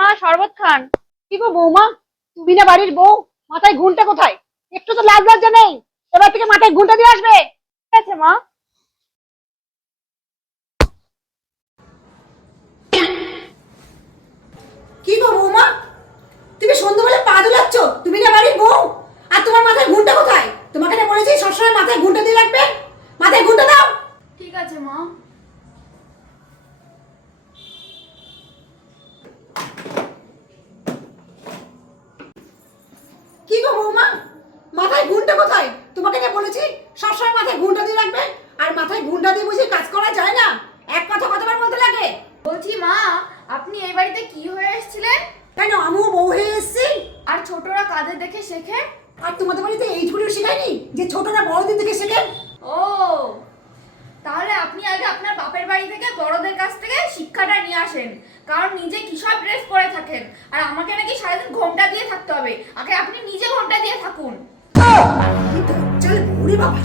মা, শরবত খান। কি গো বৌমা, তুমি না বাড়ির বউ, মাথায় ঘুমটা কোথায়? একটু তো লাজ লজ্জা নেই? এবার থেকে মাথায় ঘুমটা দিয়ে আসবে। ঠিক আছে মা। কি গো বৌমা, তুমি সন্ধ্যাবেলা পা দুলাচ্ছ? তুমি না বাড়ির বউ, আর তোমার মাথায় ঘুমটা কোথায়? তোমাকে না বলেছি সবসময় মাথায় ঘুমটা দিয়ে রাখবে। মাথায় ঘুমটা দাও। ঠিক আছে মা। কি গো বৌমা, মাথায় ঘুমটা কোথায়? তোমাকে না বলেছি সবসময় মাথায় ঘুমটা দিয়ে রাখবে। আর মাথায় ঘুমটা দিয়ে বুঝি কাজ করা যায় না? এক কথা কতবার বলতে লাগে? বলছি মা, আপনি এই বাড়িতে কি হয়ে এসেছিলেন? কেন, আমিও বউ হয়ে এসেছি। আর ছোটরা কাদের দেখে শেখে? আর তোমাদের বাড়িতে এই ঝুড়িও শেখায়নি যে ছোটরা বড়দের থেকে শেখে? ও, তাহলে আপনি আগে আপনার বাপের বাড়ি থেকে বড়দের কাছ থেকে শিক্ষাটা নিয়ে আসেন। কারণ নিজে কি সব ড্রেস পরে থাকেন, আর আমাকে নাকি সারাদিন ঘোমটা দিয়ে থাকতে হবে। আগে আপনি নিজে ঘোমটা দিয়ে থাকুন। চল, ওরে বাবা।